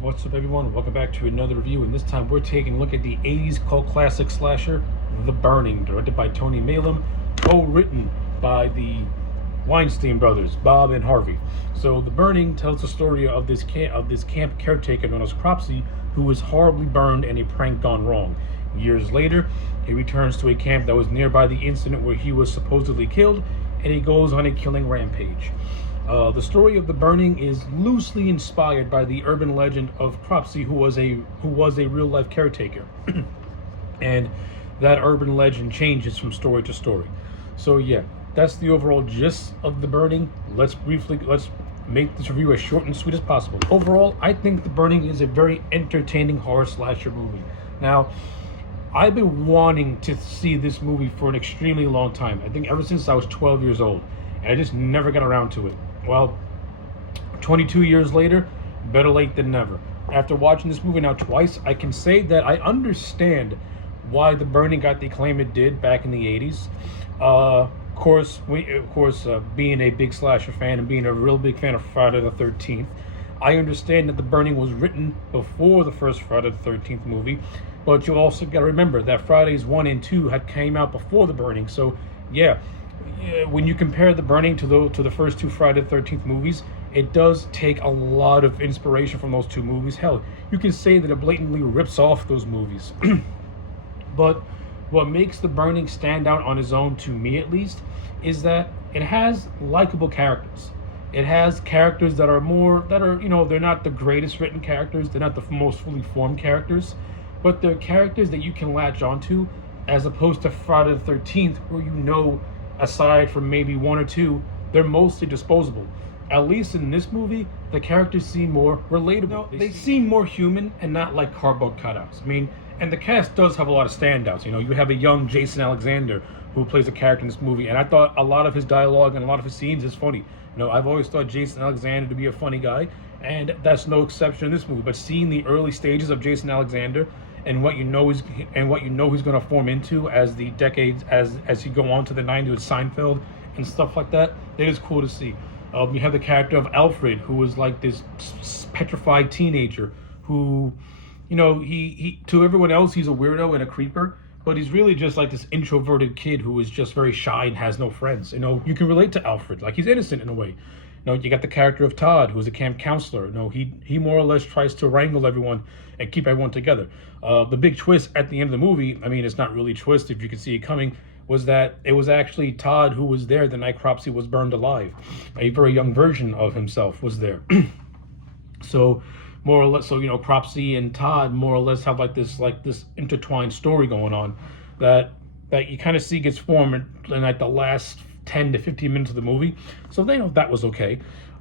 What's up, everyone? Welcome back to another review, and this time we're taking a look at the 80s cult classic slasher, The Burning, directed by Tony Maylam, co-written by the Weinstein brothers, Bob and Harvey. So, The Burning tells the story of this camp caretaker known as Cropsy, who was horribly burned in a prank gone wrong. Years later, he returns to a camp that was nearby the incident where he was supposedly killed, and he goes on a killing rampage. The story of The Burning is loosely inspired by the urban legend of Cropsy, who was a real life caretaker, and that urban legend changes from story to story. So yeah, that's the overall gist of The Burning. Let's make this review as short and sweet as possible. Overall, I think The Burning is a very entertaining horror slasher movie. Now, I've been wanting to see this movie for an extremely long time. I think ever since I was 12 years old, and I just never got around to it. Well, 22 years later, better late than never. After watching this movie now twice, I can say that I understand why The Burning got the acclaim it did back in the 80s. Being a big slasher fan and being a real big fan of Friday the 13th, I understand that The Burning was written before the first Friday the 13th movie, but you also got to remember that Fridays 1 and 2 had came out before The Burning. So, yeah, when you compare The Burning to the first two Friday the 13th movies, it does take a lot of inspiration from those two movies. Hell, you can say that it blatantly rips off those movies. But what makes The Burning stand out on its own, to me at least, is that it has likable characters. It has characters that are, they're not the greatest written characters, they're not the most fully formed characters, but they're characters that you can latch onto, as opposed to Friday the 13th, where aside from maybe one or two, they're mostly disposable. At least in this movie, the characters seem more relatable. They seem more human and not like cardboard cutouts. I mean, and the cast does have a lot of standouts. You have a young Jason Alexander who plays a character in this movie, and I thought a lot of his dialogue and a lot of his scenes is funny. I've always thought Jason Alexander to be a funny guy, and that's no exception in this movie. But seeing the early stages of Jason Alexander and what he's going to form into as the decades as you go on to the 90s with Seinfeld and stuff like that, it is cool to see. You have the character of Alfred, who is like this petrified teenager who, he to everyone else he's a weirdo and a creeper, but he's really just like this introverted kid who is just very shy and has no friends. You can relate to Alfred, like he's innocent in a way. You got the character of Todd, who is a camp counselor. He more or less tries to wrangle everyone and keep everyone together. The big twist at the end of the movie, I mean, it's not really a twist if you can see it coming, was that it was actually Todd who was there the night Cropsy was burned alive. A very young version of himself was there. So, more or less, Cropsy and Todd more or less have like this intertwined story going on that you kind of see gets formed in like the last 10 to 15 minutes of the movie. So they know that was okay.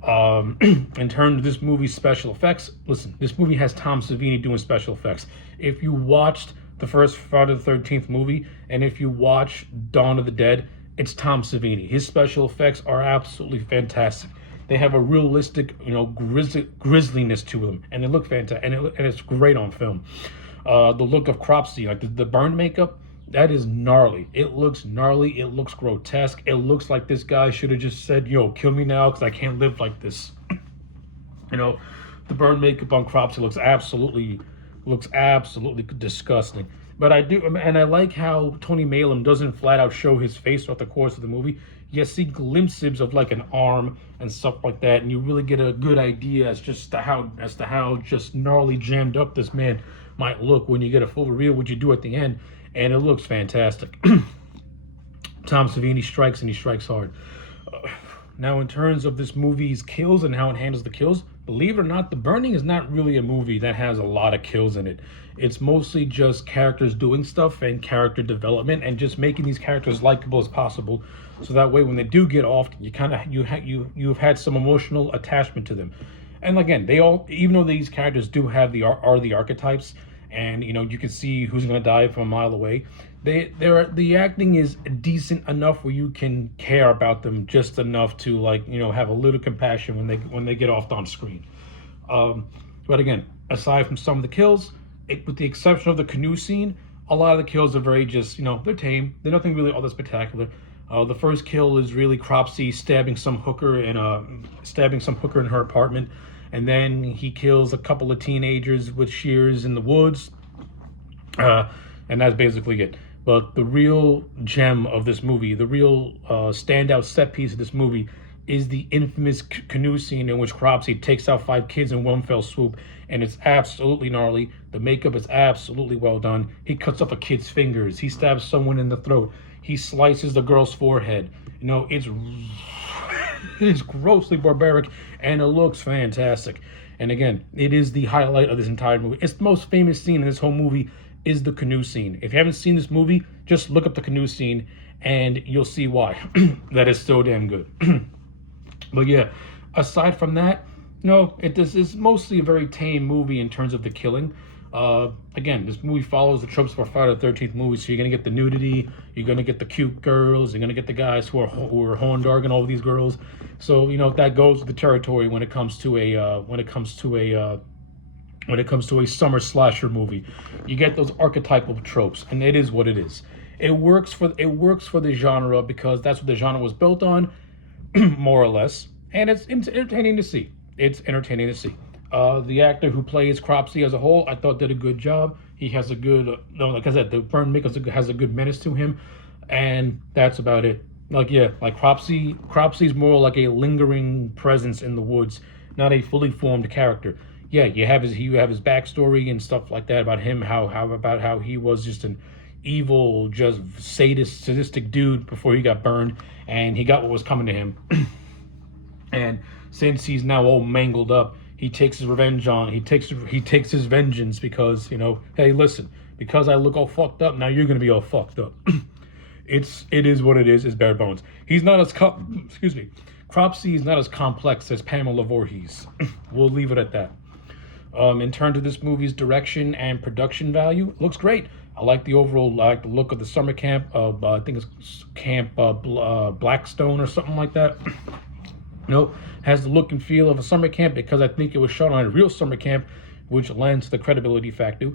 In terms of this movie's special effects, listen, this movie has Tom Savini doing special effects. If you watched the first Friday the 13th movie, and if you watch Dawn of the Dead, it's Tom Savini. His special effects are absolutely fantastic. They have a realistic, grisliness to them, and they look fantastic, and it's great on film. The look of Cropsy, like the burn makeup, that is gnarly. It looks gnarly. It looks grotesque. It looks like this guy should have just said, kill me now because I can't live like this. The burn makeup on Cropsy looks absolutely disgusting. But I like how Tony Maylam doesn't flat out show his face throughout the course of the movie. You see glimpses of like an arm and stuff like that, and you really get a good idea as to how just gnarly jammed up this man might look when you get a full reveal, which you do at the end, and it looks fantastic. Tom Savini strikes, and he strikes hard. Now, in terms of this movie's kills and how it handles the kills, believe it or not, The Burning is not really a movie that has a lot of kills in it. It's mostly just characters doing stuff and character development and just making these characters likable as possible. So that way, when they do get off, you've had some emotional attachment to them. And again, even though these characters do have the archetypes, and you can see who's going to die from a mile away, the acting is decent enough where you can care about them just enough to have a little compassion when they get off on screen. But again, aside from some of the kills, with the exception of the canoe scene, a lot of the kills are very just they're tame. They're nothing really all that spectacular. The first kill is really Cropsy stabbing some hooker in her apartment, and then he kills a couple of teenagers with shears in the woods, and that's basically it. But the real gem of this movie, the real standout set piece of this movie, is the infamous canoe scene in which Cropsey takes out 5 kids in one fell swoop, and it's absolutely gnarly. The makeup is absolutely well done. He cuts off a kid's fingers. He stabs someone in the throat. He slices the girl's forehead. You know, it's it's grossly barbaric, and it looks fantastic. And again, it is the highlight of this entire movie. It's the most famous scene in this whole movie is the canoe scene. If you haven't seen this movie, just look up the canoe scene, and you'll see why. That is so damn good. But yeah, aside from that, no, this is mostly a very tame movie in terms of the killing. Again, this movie follows the tropes of our Friday the 13th movie, so you're gonna get the nudity, you're gonna get the cute girls, you're gonna get the guys who are horn dogging all these girls. So you know that goes with the territory when it comes to a summer slasher movie. You get those archetypal tropes, and it is what it is. It works for the genre because that's what the genre was built on, more or less, and it's entertaining to see. It's entertaining to see. The actor who plays Cropsey as a whole, I thought did a good job. He has a good, like I said, the burn makeup has a good menace to him, and that's about it. Like Cropsey's more like a lingering presence in the woods, not a fully formed character. Yeah, you have his backstory and stuff like that about him, how he was just an evil, just sadistic dude before he got burned, and he got what was coming to him. And since he's now all mangled up, he takes his revenge on. He takes his vengeance because, you know, hey, listen, because I look all fucked up, now you're gonna be all fucked up. It is what it is. It's bare bones. He's not as Cropsey is not as complex as Pamela Voorhees. We'll leave it at that. In terms of this movie's direction and production value, it looks great. I like the look of the summer camp. I think it's Camp Blackstone or something like that. You know, has the look and feel of a summer camp because I think it was shot on a real summer camp, which lends to the credibility factor.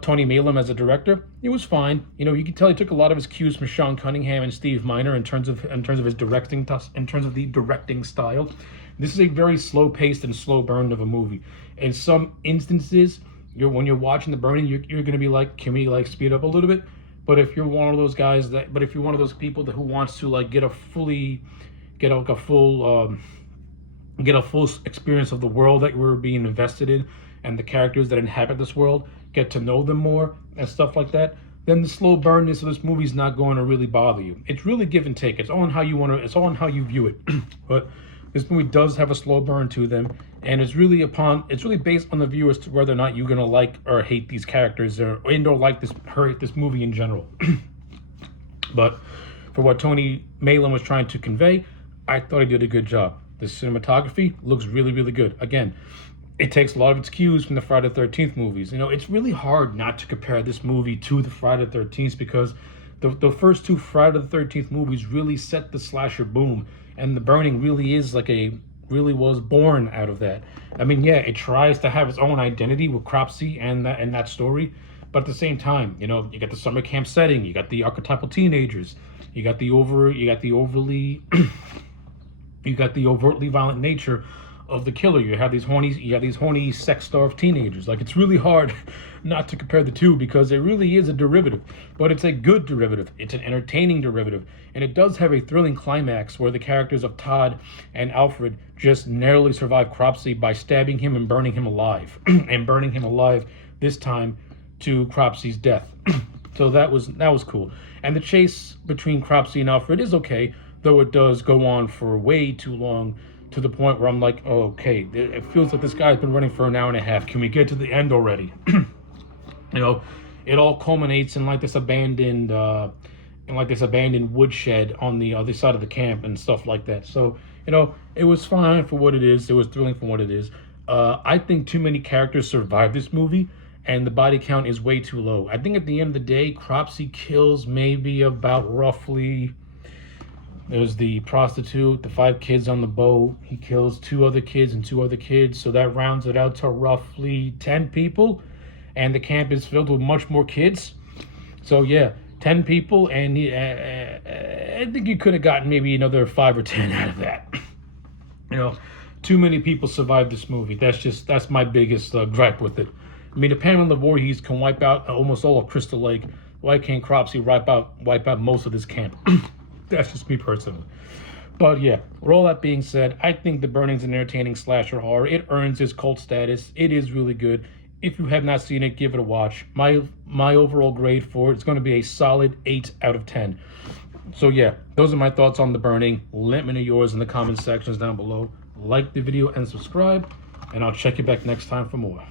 Tony Maylam as a director, it was fine. You know, you can tell he took a lot of his cues from Sean Cunningham and Steve Miner in terms of his directing, in terms of the directing style. This is a very slow-paced and slow burn of a movie. In some instances, when you're watching The Burning, you're going to be like, can we like speed up a little bit? But if you're one of those guys if you're one of those people who wants to like get a full experience of the world that we're being invested in and the characters that inhabit this world, get to know them more and stuff like that, then the slow burnness of this movie is not going to really bother you. It's really give and take. It's all on how you view it. But this movie does have a slow burn to them, and it's really based on the viewer as to whether or not you're gonna like or hate these characters or like this movie in general. But for what Tony Maylam was trying to convey, I thought he did a good job. The cinematography looks really, really good. Again, it takes a lot of its cues from the Friday the 13th movies. You know, it's really hard not to compare this movie to the Friday the 13th because the first 2 Friday the 13th movies really set the slasher boom, and The Burning really was born out of that. I mean, yeah, it tries to have its own identity with Cropsey and that story, but at the same time, you know, you got the summer camp setting, you got the archetypal teenagers, you got the overtly violent nature of the killer. You have these horny sex-starved teenagers. Like, it's really hard not to compare the two because it really is a derivative, but it's a good derivative. It's an entertaining derivative, and it does have a thrilling climax where the characters of Todd and Alfred just narrowly survive Cropsey by stabbing him and burning him alive, and burning him alive this time to Cropsey's death. So that was cool. And the chase between Cropsey and Alfred is okay, though it does go on for way too long, to the point where I'm like, oh, okay, it feels like this guy's been running for an hour and a half. Can we get to the end already? You know, it all culminates in this abandoned woodshed on the other side of the camp and stuff like that. So, you know, it was fine for what it is. It was thrilling for what it is. I think too many characters survive this movie, and the body count is way too low. I think at the end of the day, Cropsey kills maybe about roughly... There's the prostitute, the 5 kids on the boat. He kills 2 other kids and 2 other kids. So that rounds it out to roughly 10 people. And the camp is filled with much more kids. So yeah, 10 people. And I think you could have gotten maybe another 5 or 10 out of that. You know, too many people survived this movie. That's my biggest gripe with it. I mean, if Pamela Voorhees can wipe out almost all of Crystal Lake, why can't Cropsey wipe out most of this camp? That's just me personally. But yeah, with all that being said, I think The Burning's an entertaining slasher horror. It earns its cult status. It is really good. If you have not seen it, give it a watch. My overall grade for it is going to be a solid 8 out of 10. So yeah, those are my thoughts on The Burning. Let me know yours in the comment sections down below. Like the video and subscribe, and I'll check you back next time for more.